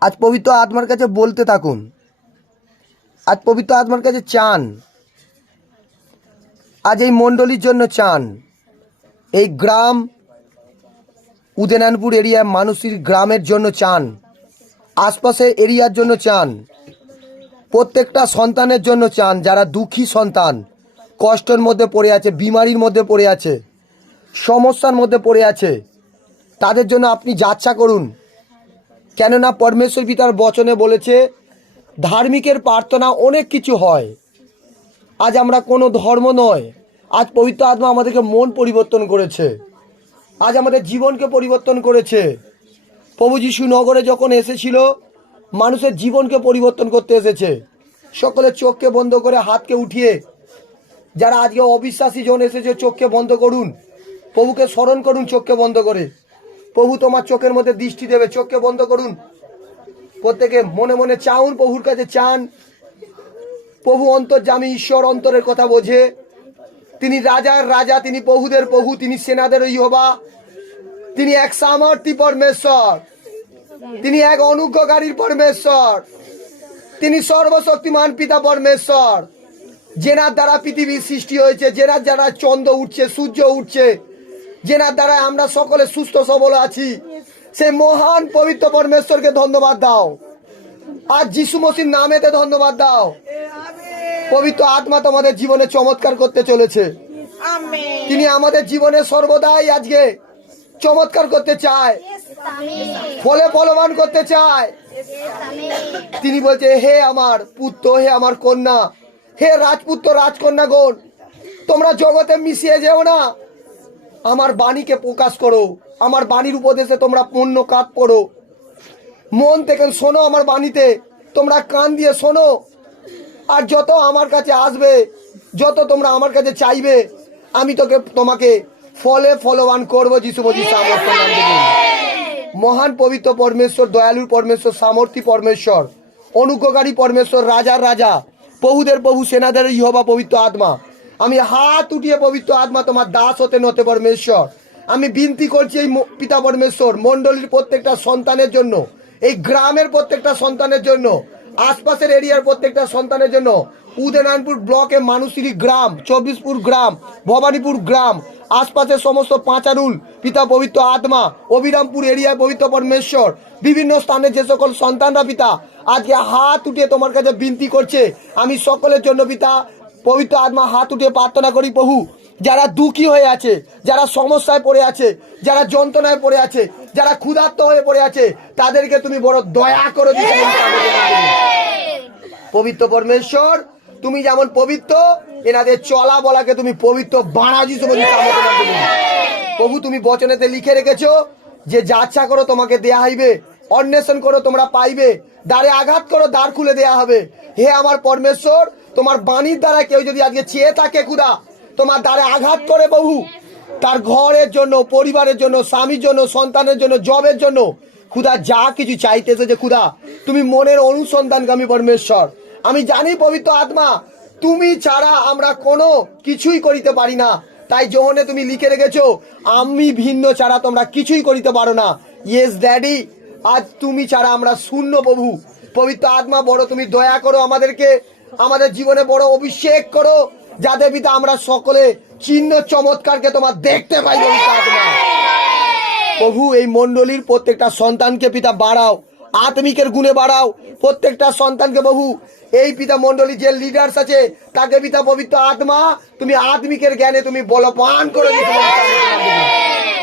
আজ পবিত্র আত্মার কাছে বলতে থাকুন। আজ পবিত্র আত্মার কাছে চান। আজ এই মণ্ডলীর জন্য চান। এই গ্রাম উদয়নানপুর এরিয়ার মানুষের গ্রামের জন্য চান। আশপাশে এরিয়ার জন্য চান। প্রত্যেকটা সন্তানের জন্য চান, যারা দুঃখী সন্তান, কষ্টের মধ্যে পড়ে আছে, বিমারির মধ্যে পড়ে আছে, সমস্যার মধ্যে পড়ে আছে, তাদের জন্য আপনি যাচ্ছা করুন। কেননা পরমেশ্বর পিতার বচনে বলেছে, ধার্মিকের প্রার্থনা অনেক কিছু হয়। আজ আমরা কোনো ধর্ম নয়। আজ পবিত্র আত্মা আমাদেরকে মন পরিবর্তন করেছে। আজ আমাদের জীবনকে পরিবর্তন করেছে। প্রভু যিশু নগরে যখন এসেছিল, মানুষের জীবনকে পরিবর্তন করতে এসেছে। সকলে চোখকে বন্ধ করে হাতকে উঠিয়ে, যারা আজকে অবিশ্বাসী জন এসেছে, চোখকে বন্ধ করুন। প্রভুকে স্মরণ করুন, চোখকে বন্ধ করে। প্রভু তোমার চোখের মধ্যে দৃষ্টি দেবে, চোখকে বন্ধ করুন। প্রত্যেকে মনে মনে চাউন, প্রভুর কাছে চান। প্রভু অন্তর্জামী ঈশ্বর অন্তরের কথা বোঝে। তিনি রাজার রাজা, তিনি প্রভুদের প্রভু, তিনি সেনাদের ইহবা। তিনি এক সামর্থ্য পরমেশ্বর। তিনি এক অনুগ্রহকারীর পরমেশ্বর। তিনি সর্বশক্তিমান পিতা পরমেশ্বর। জেনার দ্বারা পৃথিবীর সৃষ্টি হয়েছে, জেনার দ্বারা চন্দ্র উঠছে, সূর্য উঠছে। জেনার দ্বারা আমরা সকলে সুস্থ সবল আছি সে মহান পবিত্র পরমেশ্বরকে ধন্যবাদ দাও। আর যিশু মসির নামেতে ধন্যবাদ দাও। পবিত্র আত্মা তোমাদের জীবনে চমৎকার করতে চলেছে। তিনি আমাদের জীবনে সর্বদাই আজকে চমৎকার করতে চায়। ফলে ফলবান করতে চায়। তিনি বলছে হে আমার পুত্র হে আমার কন্যা হে রাজপুত্র রাজকন্যা রাজকন্যাগণ তোমরা জগতে মিশিয়ে যেও না। আমার বাণীকে প্রকাশ করো, আমার বাণীর উপদেশে তোমরা পূর্ণ কাজ করো। মন থেকে শোনো আমার বাণীতে, তোমরা কান দিয়ে শোনো। আর যত আমার কাছে আসবে, যত তোমরা আমার কাছে চাইবে, আমি তোকে, তোমাকে ফলে ফলবান করব যিশু বলছি সামর্থ্য। মহান পবিত্র পরমেশ্বর দয়ালুর পরমেশ্বর সামর্থী পরমেশ্বর, অনুগ্রহকারী পরমেশ্বর, রাজার রাজা প্রভুদের প্রভু সেনাদের ইহবা পবিত্র আত্মা। আমি হাত উঠিয়ে পবিত্র আত্মা তোমার দাস হতে নতে পরমেশ্বর। আমি বিনতি করছি এই পিতা পরমেশ্বর, মণ্ডলীর প্রত্যেকটা সন্তানের জন্য, এই গ্রামের প্রত্যেকটা সন্তানের জন্য, আশপাশের এরিয়ার প্রত্যেকটা সন্তানের জন্য, উদয়নারায়ণপুর ব্লকে মানুষিরি গ্রাম, চব্বিশপুর গ্রাম, ভবানীপুর গ্রাম, আশপাশের সমস্ত পাঁচারুল, পিতা পবিত্র আত্মা, অবিরামপুর এরিয়ায় পবিত্র পরমেশ্বর, বিভিন্ন স্থানে যে সকল সন্তানরা পিতা, আজকে হাত উঠিয়ে তোমার কাছে বিনতি করছে, আমি সকলের জন্য পিতা পবিত্র আত্মা হাত উঠিয়ে প্রার্থনা করি, প্রভু, যারা দুঃখী হয়ে আছে, যারা সমস্যায় পড়ে আছে, যারা যন্ত্রণায় পড়ে আছে, যারা ক্ষুধার্ত হয়ে পড়ে আছে, তাদেরকে তুমি বড় দয়া করে দিতে পবিত্র পরমেশ্বর, তুমি যেমন পবিত্র, এনাদের চলা বলাকে তুমি পবিত্র বানাজি প্রভু, তুমি বচনেতে লিখে রেখেছো, যে যাচ্ছা করো তোমাকে দেয়া হইবে, অন্বেষণ করো তোমরা পাইবে, দ্বারে আঘাত করো, দ্বার খুলে দেয়া হবে। হে আমার পরমেশ্বর তোমার বাণীর দ্বারা কেউ যদি আজকে চেয়ে থাকে কুদা তোমার দ্বারে আঘাত করে বহু। তার ঘরের জন্য, পরিবারের জন্য, স্বামীর জন্য, সন্তানের জন্য, জবের জন্য। খুদা যা কিছু চাইতেছে যে খুদা তুমি মনের অনুসন্ধানগামী পরমেশ্বর। আমি জানি পবিত্র আত্মা, তুমি ছাড়া আমরা কোনো কিছুই করিতে পারি না। তাই যোহনে তুমি লিখে রেখেছো, আমি ভিন্ন ছাড়া তোমরা কিছুই করিতে পারো না। ইয়েস ড্যাডি আজ তুমি ছাড়া আমরা শূন্য প্রভু। পবিত্র আত্মা, বড়, তুমি দয়া করো আমাদেরকে। আমাদের জীবনে বড় অভিষেক করো। যাতে পিতা আমরা সকলে চিহ্ন চমৎকারকে তোমার দেখতে পাই প্রভু এই মণ্ডলীর প্রত্যেকটা সন্তানকে পিতা বাড়াও আত্মিকের গুণে বাড়াও। প্রত্যেকটা সন্তানকে বহু এই পিতা মন্ডলী যে লিডার্স আছে তাকে পিতা পবিত্র আত্মা তুমি আত্মিকের জ্ঞানে তুমি বলপান করে দিতে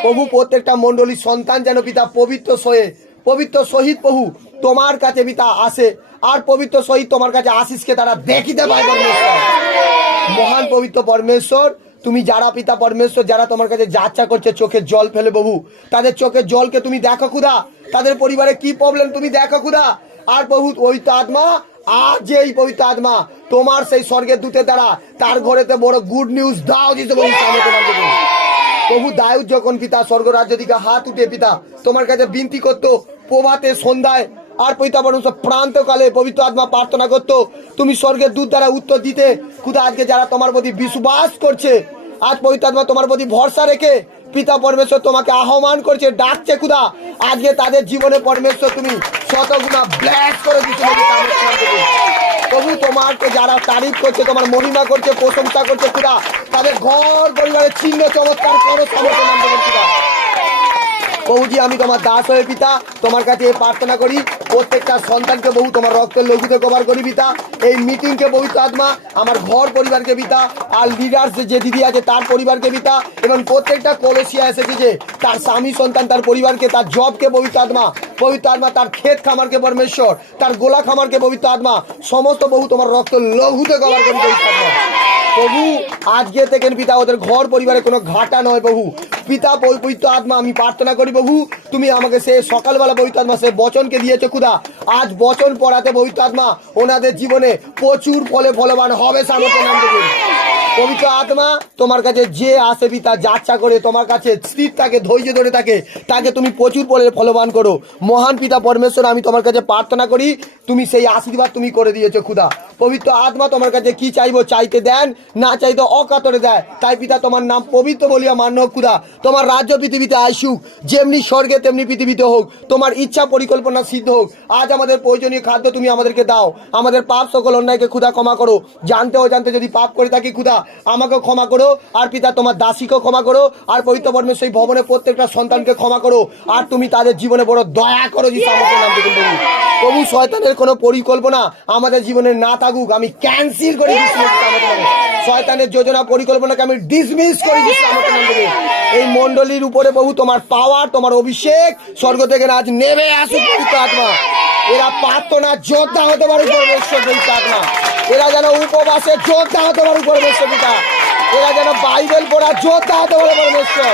প্রভু প্রত্যেকটা মণ্ডলীর সন্তান যেন পিতা পবিত্র সয়ে পবিত্র শহীদ প্রভু তোমার কাছে পিতা আসে, আর পবিত্র শহীদ তোমার কাছে আশিসকে তারা দেখিতে পায় পরমেশ্বর। মহান পবিত্র পরমেশ্বর, তুমি যারা পিতা পরমেশ্বর, যারা তোমার কাছে যাচ্ছা করছে, চোখে জল ফেলে বাবু তাদের চোখের জলকে তুমি দেখো খুদা, তাদের পরিবারে কি প্রবলেম তুমি দেখো খুদা, আর বহু পবিত্র আত্মা যে এই পবিত্র আত্মা, তোমার সেই স্বর্গের দূতের দ্বারা তার ঘরেতে বড় গুড নিউজ দাও দিতে বলি। প্রভু দায়ুদ যখন পিতা স্বর্গ রাজ্য দিকে হাত উঠে পিতা, তোমার কাছে বিনতি করতো প্রভাতে সন্ধ্যায় আর পিতা মানুষ প্রান্তকালে পবিত্র আত্মা প্রার্থনা করতো। তুমি স্বর্গের দূত দ্বারা উত্তর দিতে। খুদা, আজকে যারা তোমার প্রতি বিশ্বাস করছে, আজ পবিত্র আত্মা তোমার প্রতি ভরসা রেখে পিতা পরমেশ্বর তোমাকে আহ্বান করছে, ডাকছে খুদা, আজকে তাদের জীবনে পরমেশ্বর তুমি শতগুণা ব্ল্যাক করে দিচ্ছ প্রভু, তোমাকে যারা তারিফ করছে, তোমার মহিমা করছে, প্রশংসা করছে খুদা, তাদের ঘর পরিবারের চিহ্ন চমৎকার করো দেবেন খুদা। বহুজি আমি তোমার দাস হয়ে পিতা, তোমার কাছে প্রার্থনা করি, প্রত্যেকটা সন্তানকে বহু তোমার রক্তের লঘুতে কভার করি পিতা। এই মিটিংকে পবিত্র আত্মা, আমার ঘর পরিবারকে পিতা, আর লিডার্স যে দিদি আছে তার পরিবারকে পিতা, এবং প্রত্যেকটা কলসিয়া এসেছে যে তার স্বামী সন্তান, তার পরিবারকে, তার জবকে পবিত্র আত্মা পবিত্র আত্মা, তার ক্ষেত খামারকে পরমেশ্বর, তার গোলা খামারকে পবিত্র আত্মা, সমস্ত বহু তোমার রক্ত লঘুতে কভার করি প্রভু, আজকে থেকে পিতা, ওদের ঘর পরিবারে কোনো ঘাটা নয় প্রভু। পিতা পবি- পবিত্র আত্মা, আমি প্রার্থনা করি প্রভু, তুমি আমাকে সে সকালবেলা পবিত্র আত্মা, সে বচনকে দিয়েছ খুদা। আজ বচন পড়াতে পবিত্র আত্মা, ওনাদের জীবনে প্রচুর ফলে ফলবান হবে সামর্থ্য নাম পবিত্র আত্মা তোমার কাছে যে আসে পিতা যাচ্ছা করে তোমার কাছে স্থির তাকে ধৈর্য ধরে থাকে, তাকে তুমি প্রচুর বলে ফলবান করো। মহান পিতা পরমেশ্বর, আমি তোমার কাছে প্রার্থনা করি, তুমি সেই আশীর্বাদ তুমি করে দিয়েছ, খুদা। পবিত্র আত্মা তোমার কাছে কি চাইব চাইতে দেন, না চাইতে অকাতরে দেয়। তাই পিতা তোমার নাম পবিত্র বলিয়া মান্য হোক খুদা। তোমার রাজ্য পৃথিবীতে আসুক, যেমনি স্বর্গে তেমনি পৃথিবীতে হোক। তোমার ইচ্ছা পরিকল্পনা সিদ্ধ হোক। আজ আমাদের প্রয়োজনীয় খাদ্য তুমি আমাদেরকে দাও। আমাদের পাপ সকল অন্যায়কে ক্ষুধা ক্ষমা করো। জানতে অজান্তে যদি পাপ করে থাকি ক্ষুধা আমাকেও ক্ষমা করো। আর পিতা তোমার দাসীকেও ক্ষমা করো। আর পবিত্র বর্মের সেই ভবনে প্রত্যেকটা সন্তানকে ক্ষমা করো। আর তুমি তাদের জীবনে বড় দয়া করো, যিশু আমাকে নাম দেখুন প্রভু প্রভু শয়তানের কোনো পরিকল্পনা আমাদের জীবনে না থাকুক আমি ক্যান্সেল করে দিচ্ছি। শয়তানের যোজনা পরিকল্পনাকে আমি ডিসমিস করে দিচ্ছি আমাকে নাম এই মন্ডলীর উপরে বহু তোমার পাওয়ার তোমার অভিষেক স্বর্গ থেকে আজ নেমে আসুক পবিত্র আত্মা। এরা প্রার্থনা যোদ্ধা হতে পারে পরমেশ্বর পবিত্র আত্মা। এরা যেন উপবাসে যোদ্ধা হতে পারে পরমেশ্বর পিতা। এরা যেন বাইবেল পড়া যোদ্ধা হতে পারে পরমেশ্বর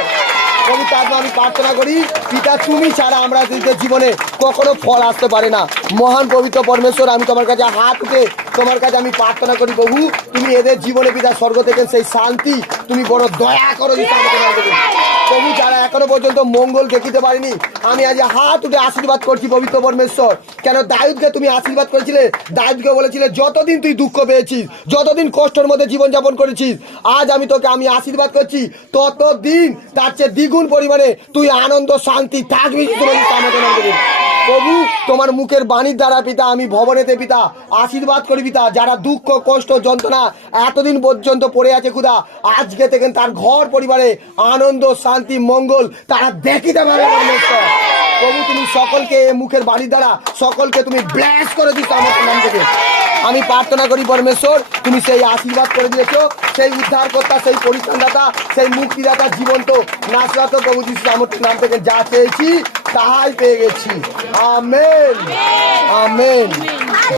পবিত্র আত্মা আমি প্রার্থনা করি পিতা, তুমি ছাড়া আমরা জীবনে কখনো ফল আসতে পারে না। মহান পবিত্র পরমেশ্বর, আমি তোমার কাছে হাত উঠে তোমার কাছে আমি প্রার্থনা করি, প্রভু, তুমি এদের জীবনে পিতা, স্বর্গ থেকে সেই শান্তি, তুমি বড় দয়া করো। প্রভু, যারা এখনও পর্যন্ত মঙ্গল দেখিতে পারিনি, আমি আজ হাত উঠে আশীর্বাদ করছি পবিত্র পরমেশ্বর। কেন দায়ুদকে তুমি আশীর্বাদ করেছিলে? দায়ুদকে বলেছিলে, যতদিন তুই দুঃখ পেয়েছিস, যতদিন কষ্টের মধ্যে জীবনযাপন করেছিস, আজ আমি তোকে, আমি আশীর্বাদ করছি, ততদিন তার চেয়ে দ্বিগুণ পরিমাণে তুই আনন্দ, শান্তি থাকবি নাম দেবে। প্রভু, তোমার মুখের বাণীর দ্বারা পিতা, আমি ভবনেতে পিতা, আশীর্বাদ করি পিতা, যারা দুঃখ, কষ্ট, যন্ত্রণা এতদিন পর্যন্ত পড়ে আছে খুদা, আজকে থেকে তার ঘর পরিবারে আনন্দ, শান্তি, মঙ্গল তারা দেখিতে পারে প্রভু, তুমি সকলকে মুখের বাণীর দ্বারা, সকলকে তুমি ব্ল্যাস করে দিচ্ছ আমার নাম থেকে। আমি প্রার্থনা করি পরমেশ্বর তুমি সেই আশীর্বাদ করে দিয়েছ সেই উদ্ধারকর্তা সেই পরিত্রাণদাতা সেই মুক্তিদাতা জীবন্ত নাচরাত প্রভু যিশু আমার নাম থেকে যা চেয়েছি তাহাই পেয়ে গেছি। আমেন। আমেন।